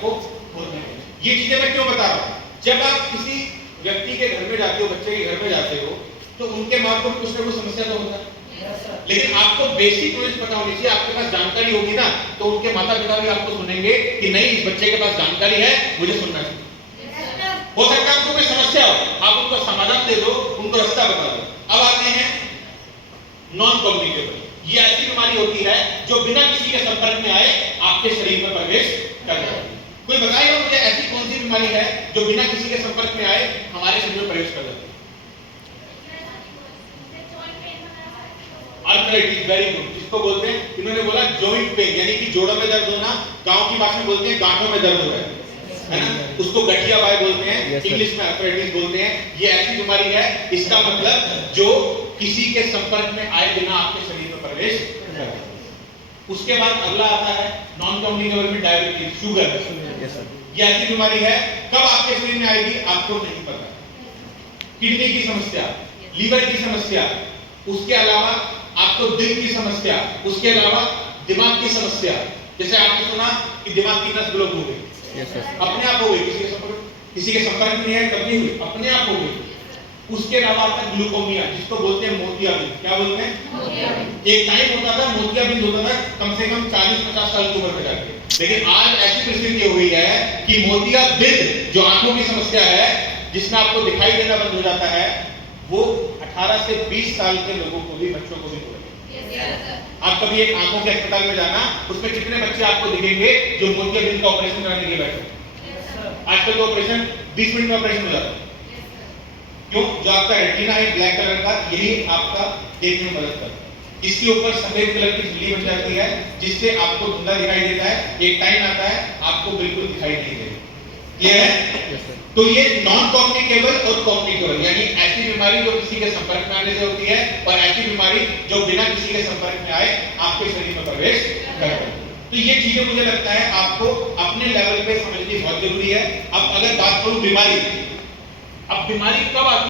आपको होती है। ये चीजें मैं क्यों बता रहा हूं, जब आप किसी व्यक्ति के घर में जाते हो, बच्चे के घर में जाते हो, तो उनके माँ को कुछ ना कुछ समस्या तो होता है, लेकिन आपको बेसिक नॉलेज पता होनी चाहिए, आपके पास जानकारी होगी ना, तो उनके माता पिता भी आपको सुनेंगे कि नहीं इस बच्चे के पास जानकारी है, मुझे सुनना चाहिए। हो सकता है आपको कोई समस्या हो, आप उनको समाधान दे दो, उनको रास्ता बता दो। अब आते हैं नॉन कम्युनिकेबल। ये ऐसी बीमारी होती है जो बिना किसी के संपर्क में आए आपके शरीर में प्रवेश कर जाती है। कोई बताएगा मुझे ऐसी कौन सी बीमारी है जो बिना किसी के संपर्क में आए हमारे शरीर में प्रवेश कर जाती है? Arthritis, very good. जिसको बोलते हैं, इन्होंने बोला जॉइंट पेन, यानी कि जोड़ों में दर्द होना, गांव की भाषा में बोलते हैं गांठों में दर्द हो रहा है ना, उसको गठिया बाय बोलते हैं, इंग्लिश में आर्थराइटिस बोलते हैं। ये ऐसी बीमारी है, इसका मतलब जो किसी के संपर्क में आए बिना आपके शरीर में प्रवेश करता है। उसके बाद अगला आता है नॉन कम्युनिकेबल में डायबिटीज, शुगर। ये ऐसी बीमारी है, कब आपके शरीर में आएगी आपको नहीं पता। किडनी की समस्या, लीवर की समस्या, उसके अलावा आपको दिल की समस्या, उसके अलावा दिमाग की समस्या। जैसे आपने सुना कि दिमाग की नस ब्लॉक हो गई, अपने आप हो गई, किसी के संपर्क में है तब नहीं हुई, अपने आप हो गई। उसके अलावा आता है ग्लूकोमिया, जिसको बोलते हैं मोतियाबिंद। क्या बोलते हैं? एक टाइम होता था मोतियाबिंद होता था कम से कम 40-50 साल की उम्र में जाके, लेकिन आज ऐसी परिस्थिति हो गई है कि मोतियाबिंद जो आंखों की समस्या है, जिसमें आपको दिखाई देना बंद हो जाता है, वो 18 से 20 साल के लोगों को भी, बच्चों को भी हो रही है। आप कभी एक आंखों के अस्पताल में जाना, उसमें कितने बच्चे आपको दिखेंगे जो मोतियाबिंद का ऑपरेशन कराने के लिए बैठे। आजकल तो ऑपरेशन 20 मिनट में ऑपरेशन हो जाता है। क्यों? जो आपका रेटिना है ब्लैक कलर का, यही आपका देखने में मदद करता है। इसके ऊपर सफेद कलर की झिल्ली बन जाती है, जिससे आपको धुंधला दिखाई देता है। एक टाइम आता है आपको बिल्कुल दिखाई नहीं देगा। क्लियर है? तो ये नॉन कम्युनिकेबल और कम्युनिकेबल, यानी ऐसी बीमारी जो किसी के संपर्क में आने से होती है, और ऐसी बीमारी जो बिना किसी के संपर्क में आए आपके शरीर में प्रवेश करती है। तो ये चीजें मुझे लगता है आपको अपने लेवल पे समझनी बहुत जरूरी है। अब अगर बात करूं बीमारी, अब बीमारी कब आती है?